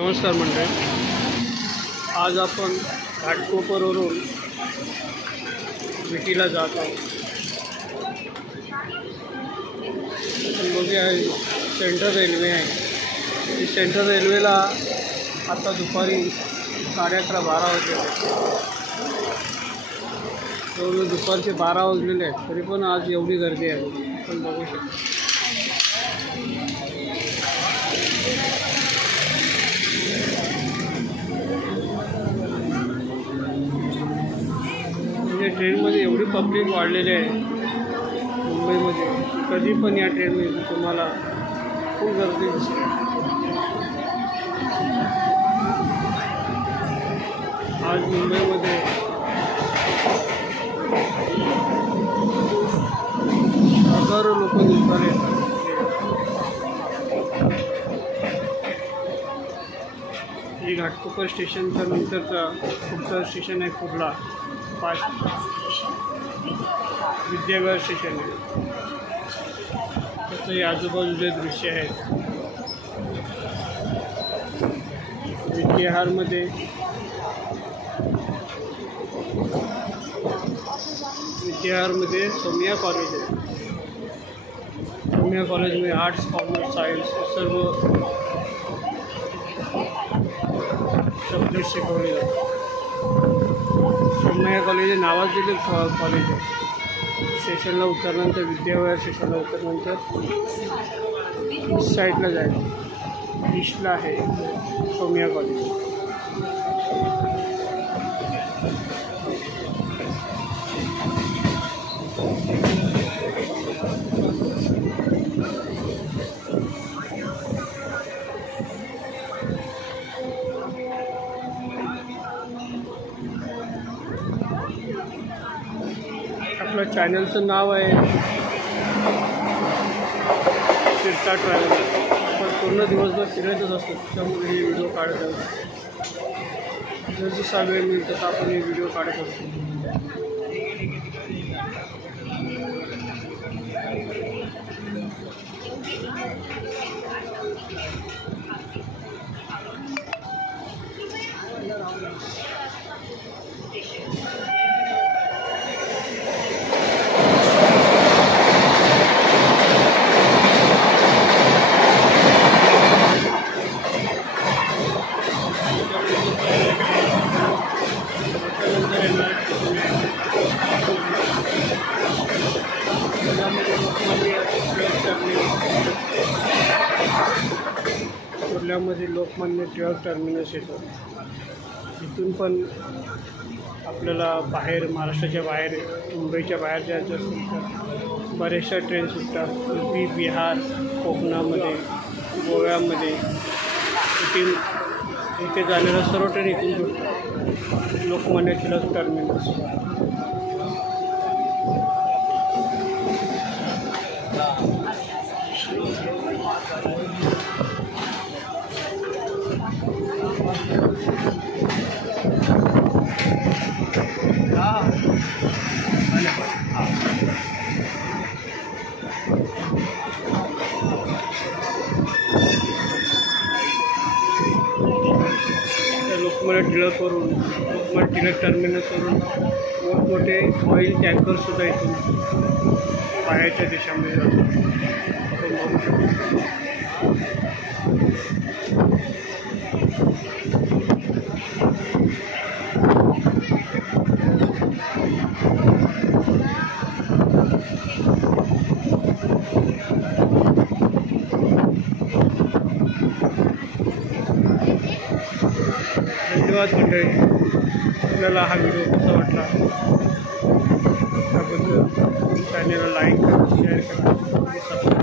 नमस्कार मंडळी, आज आपण घाटकोपरवरून विटीला जात आहोत. बघूया, सेंट्रल रेल्वे आहे. सेंट्रल रेल्वेला आता दुपारी 11:30-12 वाजले. जवळजवळ दुपारचे 12 वाजलेले आहेत, तरी पण आज एवढी गर्दी आहे. आपण बघू शकतो. म्हणजे ट्रेनमध्ये एवढी पब्लिक वाढलेली आहे मुंबईमध्ये. कधी पण या ट्रेनमध्ये तुम्हाला खूप गर्दी दिसते. आज मुंबईमध्ये हजारो लोक दिवसाला येतात. ही घाटकोपर स्टेशनच्या नंतरचा पुढचं स्टेशन आहे कुर्ला फास्ट. विद्याविहार स्टेशन आहे. त्याचं आजूबाजूचे दृश्य आहेत. विद्याविहारमध्ये सोमिया कॉलेज आहे. सोमिया कॉलेजमध्ये आर्ट्स, कॉमर्स, सायन्स सर्व सब्जेक्ट शिकवले जातात. सोमिया कॉलेज नावाजलेले कॉलेज आहे. स्टेशनला उतरल्यानंतर, विद्याविहार स्टेशनला उतरल्यानंतर ईस्ट साईडला जायचं. ईस्टला आहे सोमिया कॉलेज. आपल्या चॅनलचं नाव आहे फिरता ट्रॅव्हल. आपण पूर्ण दिवसभर फिरायचंच असतो, त्यामुळे हे व्हिडिओ काढत आहोत. जसा वेळ मिळेल तसा आपण हे व्हिडिओ काढत असतो. कुर्ल्यामध्ये लोकमान्य टिळक टर्मिनस येतं. इथून पण आपल्याला बाहेर, महाराष्ट्राच्या बाहेर, मुंबईच्या बाहेर जायचं असेल तर बऱ्याचशा ट्रेन सुटतात. UP, बिहार, कोकणामध्ये, गोव्यामध्ये इथे जाणाऱ्या सर्व ट्रेन इथून सुटतात. लोकमान्य टिळक टर्मिनस. लोकमान्य टिळक टर्मिनसवरून मोठमोठे ऑइल टँकरसुद्धा इथून बाहेरच्या देशामध्ये जातात. आपण बघू शकतो. धन्यवाद मंडळी. आपल्याला हा व्हिडिओ कसा वाटला त्याबद्दल चॅनलला लाईक करा, शेअर करा, सबस्क्राईब